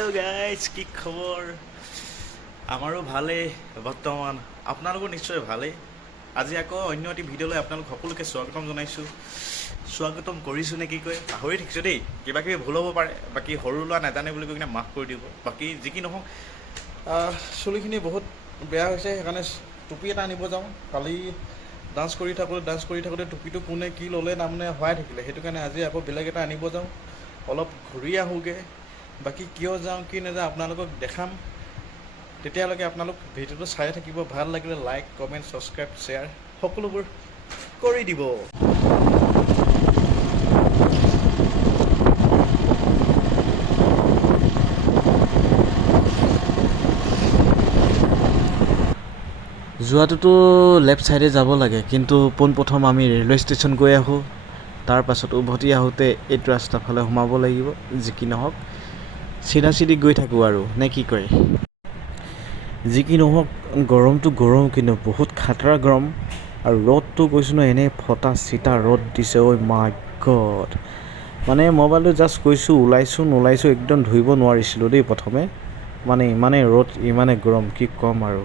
Hello' guys, কি খবৰ? আমাৰো ভালেই বৰ্তমান, আপোনালোকৰ নিশ্চয় ভালেই। আজি আকৌ অন্য এটি ভিডিঅ'লৈ আপোনালোক সকলোকে স্বাগতম জনাইছোঁ। স্বাগতম কৰিছোঁ নে কি কয় পাহৰি থাকিছোঁ দেই, কিবা কিবি ভুল হ'ব পাৰে। বাকী সৰু ল'ৰা নাজানে বুলি কৈ কিনে মাফ কৰি দিব। বাকী যি কি নহওক, চুলিখিনি বহুত বেয়া হৈছে, সেইকাৰণে টুপি এটা আনিব যাওঁ। কালি ডান্স কৰি থাকোঁতে টুপিটো কোনে কি ল'লে তাৰমানে হোৱাই থাকিলে, সেইটো কাৰণে আজি আকৌ বেলেগ এটা আনিব যাওঁ, অলপ ঘূৰি আহোঁগৈ। বাকী কিয় যাওঁ কি নাযাওঁ আপোনালোকক দেখাম। তেতিয়ালৈকে আপোনালোক ভিডিঅ'টো চাই থাকিব। ভাল লাগিলে লাইক, কমেণ্ট, ছাবস্ক্ৰাইব, শ্বেয়াৰ সকলোবোৰ কৰি দিব। যোৱাটোতো লেফ্ট ছাইডে যাব লাগে, কিন্তু পোনপ্ৰথম আমি ৰেলৱে ষ্টেচন গৈ আহোঁ। তাৰ পাছত উভতি আহোঁতে এইটো ৰাস্তাৰ ফালে সোমাব লাগিব। যি কি নহওক চিধা চিধি গৈ থাকোঁ আৰু নে কি কয়। যি কি নহওক গৰমটো গৰম, কিন্তু বহুত খাতৰা গৰম। আৰু ৰ'দটো কৈছোঁ ন, এনেই ফটা চিটা ৰ'দ দিছে। ঐ মাই গড, মানে মোবাইলটো জাষ্ট কৈছোঁ ওলাইছোঁ নোলাইছোঁ একদম ধৰিব নোৱাৰিছিলোঁ দেই প্ৰথমে। মানে ইমানেই ৰ'দ ইমানেই গৰম, কি ক'ম আৰু।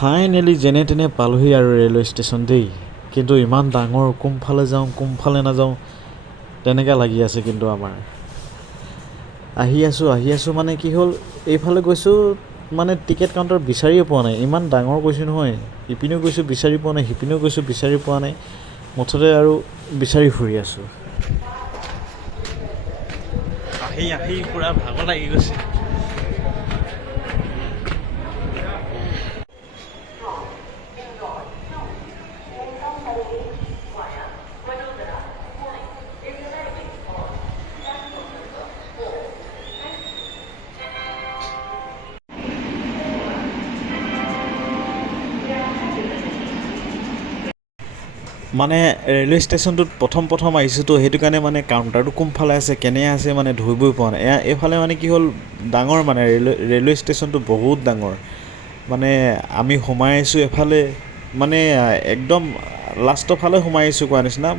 ফাইনেলি যেনে তেনে পালোহি আৰু ৰেলৱে ষ্টেচন দেই। কিন্তু ইমান ডাঙৰ, কোনফালে যাওঁ কোনফালে নাযাওঁ তেনেকৈ লাগি আছে। কিন্তু আমাৰ আহি আছোঁ মানে কি হ'ল, এইফালে গৈছোঁ মানে টিকেট কাউণ্টাৰ বিচাৰিয়ে পোৱা নাই। ইমান ডাঙৰ কৈছোঁ নহয়, ইপিনেও গৈছোঁ বিচাৰি পোৱা নাই, সিপিনেও গৈছোঁ বিচাৰি পোৱা নাই। মুঠতে আৰু বিচাৰি ফুৰি আছোঁ। আহি পূৰা ভাগৰ লাগি গৈছে। মানে ৰেলৱে ষ্টেচনটোত প্ৰথম আহিছোঁতো, সেইটো কাৰণে মানে কাউণ্টাৰটো কোনফালে আছে কেনে আছে মানে ধৰিবই পৰা নাই। এইফালে মানে কি হ'ল, ডাঙৰ মানে ৰেলৱে ষ্টেচনটো বহুত ডাঙৰ। মানে আমি সোমাই আহিছোঁ এফালে, মানে একদম লাষ্টৰ ফালে সোমাই আহিছোঁ কোৱা নিচিনা।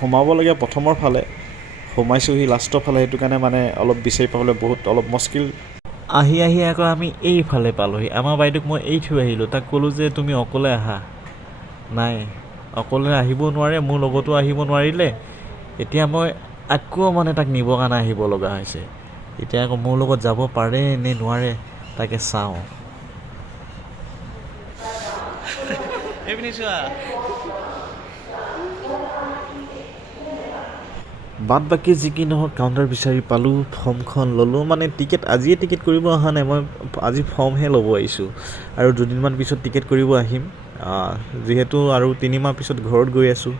সোমাবলগীয়া প্ৰথমৰ ফালে সোমাইছোঁহি লাষ্টৰ ফালে, সেইটো কাৰণে মানে অলপ বিচাৰি পাবলৈ বহুত অলপ মুস্কিল। আহি আকৌ আমি এইফালে পালোঁহি। আমাৰ বাইদেউক মই এৰি থৈ আহিলোঁ, তাক ক'লোঁ যে তুমি অকলে আহা। নাই, অকলে আহিব নোৱাৰে, মোৰ লগতো আহিব নোৱাৰিলে। এতিয়া মই আকৌ মানে তাক নিবৰ কাৰণে আহিব লগা হৈছে। এতিয়া আকৌ মোৰ লগত যাব পাৰে নে নোৱাৰে তাকে চাওঁ। এইপিনে চোৱা। বাদ বাকী যি কি নহওক কাউণ্টাৰ বিচাৰি পালোঁ, ফৰ্মখন ল'লোঁ। মানে টিকেট আজিয়ে টিকেট কৰিব অহা নাই, মই আজি ফৰ্মহে ল'ব আহিছোঁ আৰু দুদিনমান পিছত টিকেট কৰিব আহিম। যিহেতু আৰু 3 মাহ পিছত ঘৰত গৈ আছোঁ।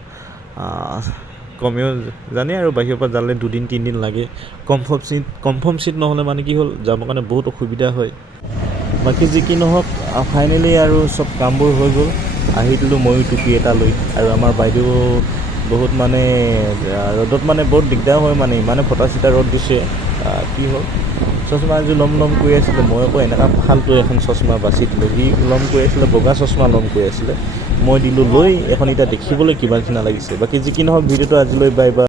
কমেও জানে আৰু বাহিৰৰ পৰা যালে 2-3 দিন লাগে। কনফাৰ্ম ছিট নহ'লে মানে কি হ'ল যাবৰ কাৰণে বহুত অসুবিধা হয়। বাকী যি কি নহওক ফাইনেলি আৰু চব কামবোৰ হৈ গ'ল। আহি দিলোঁ ময়ো টুপি এটা লৈ, আৰু আমাৰ বাইদেউ বহুত মানে ৰ'দত মানে বহুত দিগদাৰ হয়, মানে ইমানে ফটা চিটা ৰ'দ দিছে। কি হ'ল চশমা এযোৰ ল'ম কৈ আছিলে, মই আকৌ এনেকুৱা ফাল্টু এখন চশমা বাছি দিলোঁ। সি ল'ম কৈ আছিলে বগা চশমা ল'ম কৈ আছিলে, মই দিলোঁ লৈ। এখন এতিয়া দেখিবলৈ কিবা নিচিনা লাগিছে। বাকী যি কি নহওক ভিডিঅ'টো আজিলৈ বাই বাই।